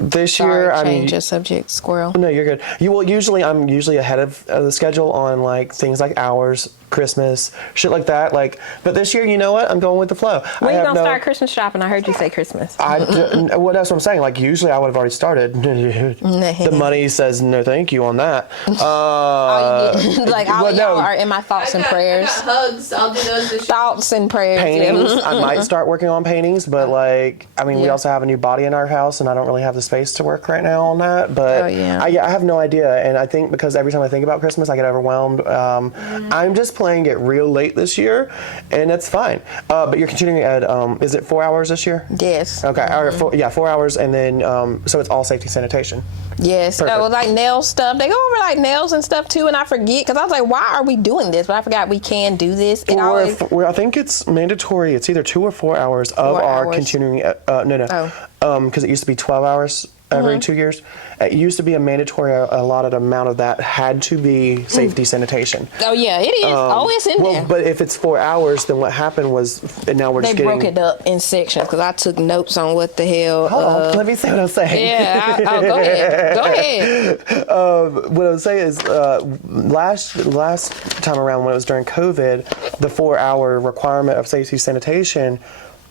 this Sorry, year. change of subject, squirrel. No, you're good. I'm usually ahead of the schedule on like things like hours, Christmas, shit like that. Like, but this year, you know what? I'm going with the flow. When you gonna start Christmas shopping? I heard you say Christmas. Well, that's what I'm saying. Like, usually I would have already started. The money says no, thank you on that. Like all y'all are in my thoughts and prayers. I got hugs. I'll do those this year. Thoughts and prayers. Paintings. Yeah. I might start working on paintings, but like, I mean, we Yeah. also have a new body in our house, and I don't really have the space to work right now on that. But I have no idea, and I think because every time I think about Christmas, I get overwhelmed. I'm just playing it real late this year, and that's fine. But you're continuing at is it 4 hours this year? Yes. Okay. Or 4 hours, and then so it's all safety sanitation. Yes, Perfect. with like nail stuff. They go over like nails and stuff too, and I forget because I was like, "Why are we doing this?" But I forgot we can do this. I think it's mandatory. It's either 2 or 4 hours of our continuing. Because it used to be 12 hours every 2 years. It used to be a mandatory allotted amount of that had to be safety sanitation. Oh yeah, it is. It's in there. But if it's 4 hours, then what happened was, and now we're just getting. They broke it up in sections because I took notes on what the hell. Hold on, let me say what I'm saying. Yeah, go ahead. Go ahead. What I would say is, last time around when it was during COVID, the 4 hour requirement of safety sanitation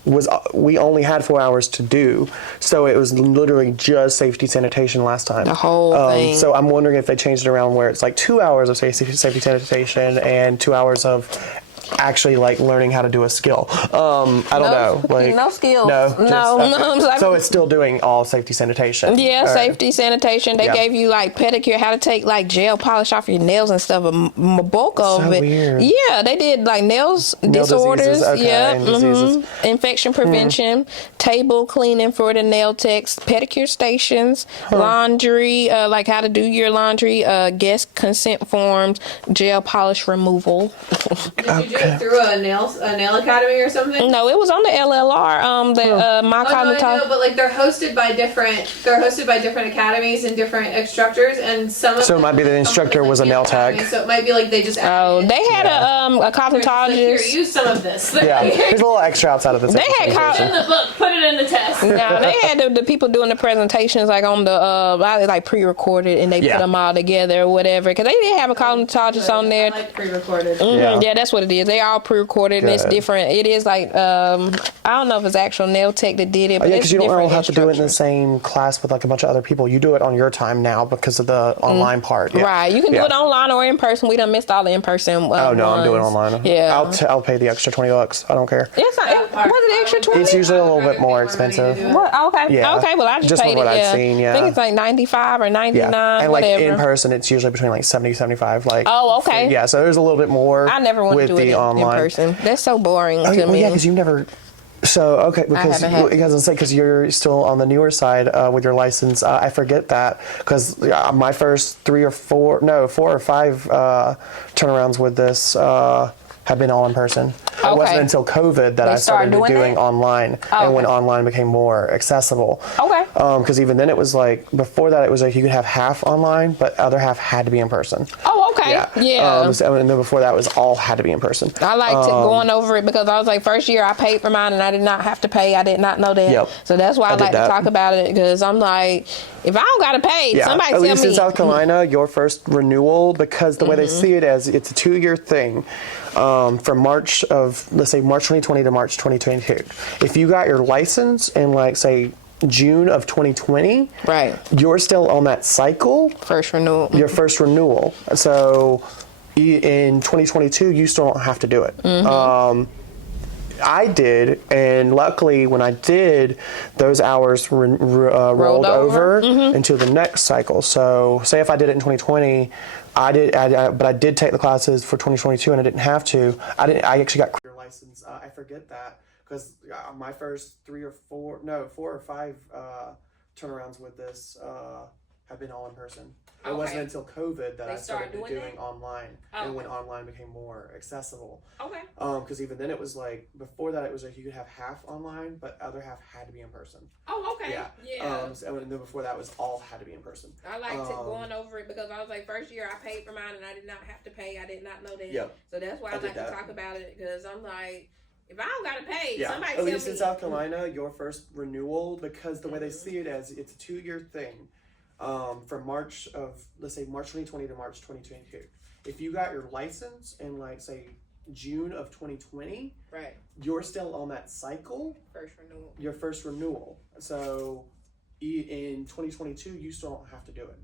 was we only had 4 hours to do, so it was literally just safety sanitation last time. The whole thing. So I'm wondering if they changed it around where it's like 2 hours of safety sanitation and 2 hours of actually like learning how to do a skill. I don't know. Like no skills. No. So it's still doing all safety sanitation. Yeah, safety sanitation. They Yeah. gave you like pedicure, how to take like gel polish off your nails and stuff. A bulk of So it. weird. Yeah, they did like nail disorders. diseases, okay, Yeah, and diseases. Infection prevention, table cleaning for the nail techs, pedicure stations, laundry, like how to do your laundry, guest consent forms, gel polish removal. Did you do it through a nail academy or something? No, it was on the LLR. My I know, but like they're hosted by different academies and different instructors, and some of So it them might be the come instructor with, was a like, nail academy, tech. So it might be like they just Oh, they had a Like, cosmetologist. here, use some of this. Yeah, there's a little extra outside of the They had Put it in the book. Put it in the test. No, they had the people doing the presentations like on the like pre-recorded, and they put them all together or whatever. Because they did have a cosmetologist on there. I like pre-recorded. Yeah, that's what it is. They all pre-recorded, and it's different. It is like I don't know if it's actual nail tech that did it, but Yeah, it's because you don't different have to do it in the instructions. same class with like a bunch of other people. You do it on your time now because of the online part. Yeah. Right, you can do it online or in person. We done missed all the in-person. Oh no, I'm doing it online. Yeah, I'll pay the extra $20. I don't care. it's not. Was it extra 20? It's usually a little bit more expensive. What? Okay. Yeah. Okay. Well, I just from paid what it. I've seen, I think it's like 95 or 99. Yeah, and like whatever. in person, it's usually between like 70, 75. Like. Oh, okay. Yeah, so there's a little bit more. I never want to with do the it online. in person. That's so boring to Well, me. yeah, because you never. So okay, because you're still on the newer side with your license. I forget that because my first 4 or 5 turnarounds with this have been all in person. It wasn't until COVID that I started doing online, and when online became more accessible. Okay. Because even then it was like before that it was like you could have half online, but other half had to be in person. Oh, okay. Yeah. And then before that was all had to be in person. I liked going over it because I was like, first year I paid for mine and I did not have to pay. I did not know that. Yep. So that's why I like did to that. talk about it because I'm like, if I don't got to pay, somebody at tell least me. in South Carolina, your first renewal, because the way they see it as it's a 2-year thing, from March 2020 to March 2022. If you got your license in like say June of 2020, Right. you're still on that cycle. First renewal. Your first renewal. So in 2022, you still don't have to do it. I did, and luckily when I did, those hours rolled over into the next cycle. So say if I did it in 2020, but I did take the classes for 2022 and I didn't have to. I actually got career license. I forget that because my first 4 or 5 turnarounds with this have been all in person. It wasn't until COVID that I started doing online, and when online became more accessible. Okay. Because even then it was like, before that it was like you could have half online, but other half had to be in person. Oh, okay. Yeah. And then before that was all had to be in person. I liked going over it because I was like, first year I paid for mine and I did not have to pay. I did not know that. Yep. So that's why I like to talk about it, because I'm like, if I don't gotta pay, somebody at least in South Carolina, your first renewal, because the way they see it as it's a 2-year thing. From March 2020 to March 2022. If you got your license in like say June of 2020, right, you're still on that cycle. Your first renewal. So in 2022, you still don't have to do it.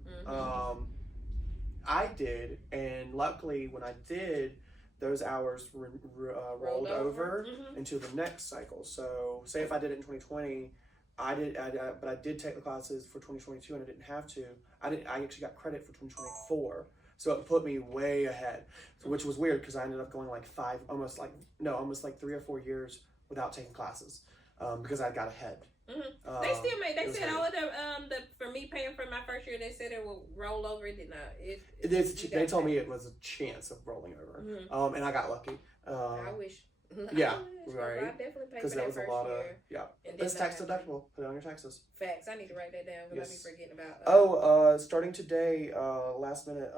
I did, and luckily when I did, those hours rolled over into the next cycle. So say if I did it in 2020. But I did take the classes for 2022 and I didn't have to. I actually got credit for 2024, so it put me way ahead, which was weird because I ended up going like almost like 3 or 4 years without taking classes because I got ahead. They still made. They said all of the for me paying for my first year. They said it will roll over. It did not. They told me it was a chance of rolling over, and I got lucky. I wish. Yeah, right. I definitely paid for that was a lot of It's tax deductible. Put it on your taxes. Facts. I need to write that down because I be forgetting about. Starting today, last minute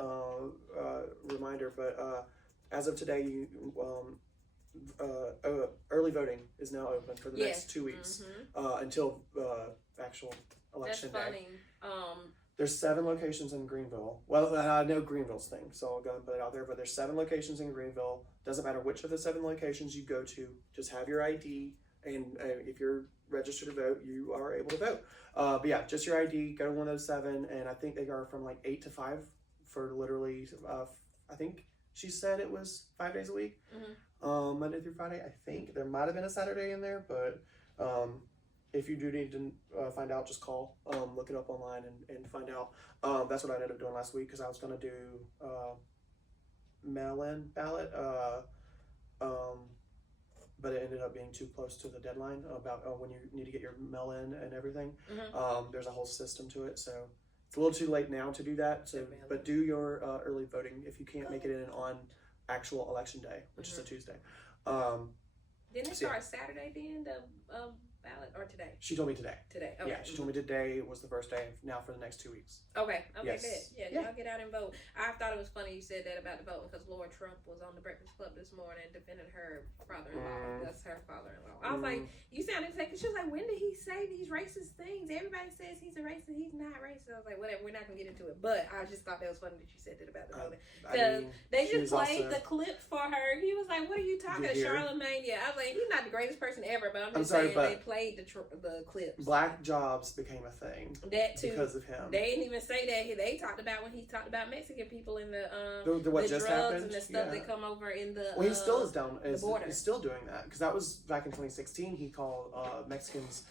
reminder, but as of today, early voting is now open for the next 2 weeks until actual election day. That's funny. There's 7 locations in Greenville. Well, I know Greenville's thing, so I'll go and put it out there. But there's 7 locations in Greenville. Doesn't matter which of the 7 locations you go to. Just have your ID, and if you're registered to vote, you are able to vote. But yeah, just your ID. Go to one of those 7, and I think they are from like 8 to 5 for literally. I think she said it was 5 days a week, Monday through Friday. I think there might have been a Saturday in there, but. If you do need to find out, just call, look it up online and find out. That's what I ended up doing last week because I was going to do mail-in ballot, but it ended up being too close to the deadline about when you need to get your mail-in and everything. There's a whole system to it, so it's a little too late now to do that. So, but do your early voting if you can't make it in on actual election day, which is a Tuesday. Didn't it start Saturday then, the ballot, or today? She told me today. Today, okay. Yeah, she told me today was the first day now for the next 2 weeks. Okay, yes. Good. Yeah, y'all get out and vote. I thought it was funny you said that about the voting because Laura Trump was on the Breakfast Club this morning defending her father-in-law. That's her father-in-law. I was like, you sounded like, she was like, when did he say these racist things? Everybody says he's a racist. He's not racist. I was like, whatever, we're not going to get into it. But I just thought that was funny that you said that about the voting. Because they just played the clip for her. He was like, what are you talking to Charlamagne? Yeah, I was like, he's not the greatest person ever, but I'm just saying they played the clips. Black jobs became a thing. That too. Because of him. They didn't even say that. They talked about when he talked about Mexican people and the what drugs happened? And the stuff that come over in the he still is down the border. He's still doing that because that was back in 2016. He called Mexicans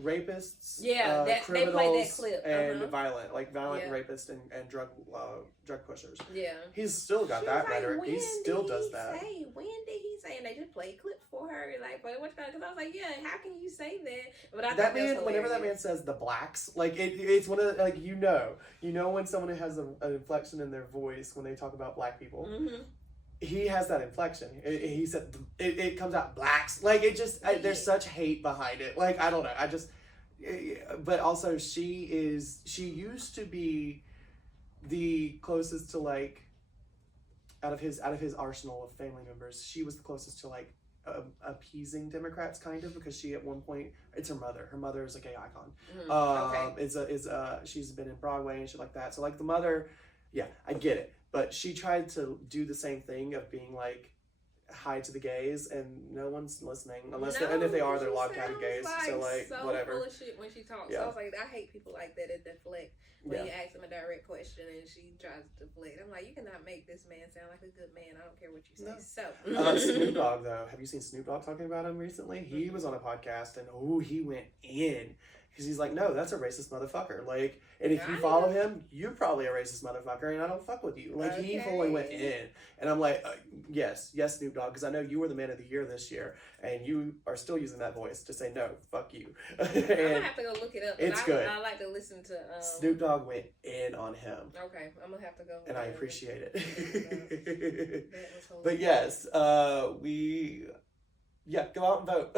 rapists, they criminals, played that clip. and violent rapists and drug pushers. Yeah, he's still got that rhetoric. He still does that. When did he say? And they just played clips for her, like, but what? Because I was like, yeah, how can you say that? But I that man, whenever that man says the blacks, like it's one of the, like you know when someone has an inflection in their voice when they talk about black people. He has that inflection. He said it comes out blacks. Like it just there's such hate behind it. Like I don't know. But also she used to be the closest to like out of his arsenal of family members. She was the closest to like appeasing Democrats kind of because she at one point it's her mother. Her mother is a gay icon. She's been in Broadway and shit like that. So like the mother, yeah, I get it. But she tried to do the same thing of being like, hi to the gays, and no one's listening unless and if they are, they're log-cabin gays. Like so whatever. Full of shit when she talks. Yeah. So I was like, I hate people like that deflect when you ask them a direct question and she tries to deflect. I'm like, you cannot make this man sound like a good man. I don't care what you say. No. So Snoop Dogg though, have you seen Snoop Dogg talking about him recently? He was on a podcast and he went in. Because he's like, no, that's a racist motherfucker. Like, and if you follow him, you're probably a racist motherfucker, and I don't fuck with you. Like, he fully went in. And I'm like, yes, Snoop Dogg, because I know you were the man of the year this year, and you are still using that voice to say, no, fuck you. I'm going to have to go look it up. It's good. I like to listen to... Snoop Dogg went in on him. Okay, I'm going to have to go. And I appreciate it. That was But yes, go out and vote.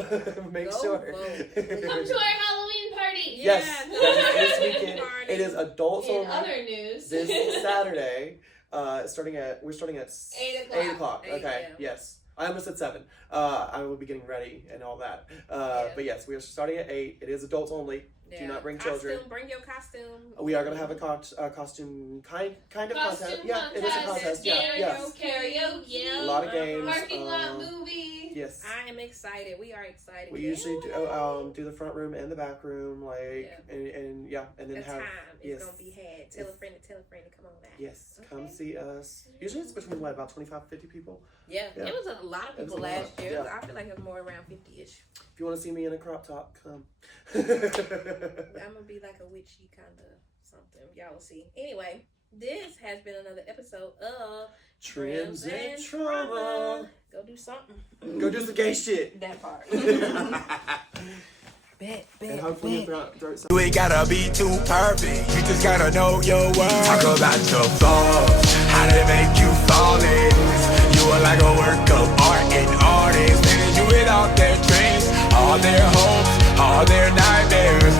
Make sure. Come to our Halloween party. Yes, this weekend. It is adults only. In other news, this Saturday, we're starting at 8 o'clock. 8 Okay, p.m. yes. I almost said 7. I will be getting ready and all that. But yes, we are starting at 8. It is adults only. Do not bring children. Bring your costume. We are going to have a costume kind of contest. Yeah, it is a contest. Karaoke. A lot of games. Parking lot movie. Yes. I am excited. We are excited. We usually do the front room and the back room, and then the have time is gonna be had. Tell a friend to come on back. Yes, come see us. Usually it's between about 25 to 50 people. Yeah, it was a lot of people last year. I feel like it was more around 50-ish. If you want to see me in a crop top, come. I'm gonna be like a witchy kind of something. Y'all will see. Anyway, this has been another episode of Trends and Trauma. Go do something. Go do some gay shit. That part. And hopefully You ain't gotta be too perfect. You just gotta know your worth. Talk about your flaws, how they make you flawless. You are like a work of art and artists. Living you with all their dreams, all their hopes, all their nightmares.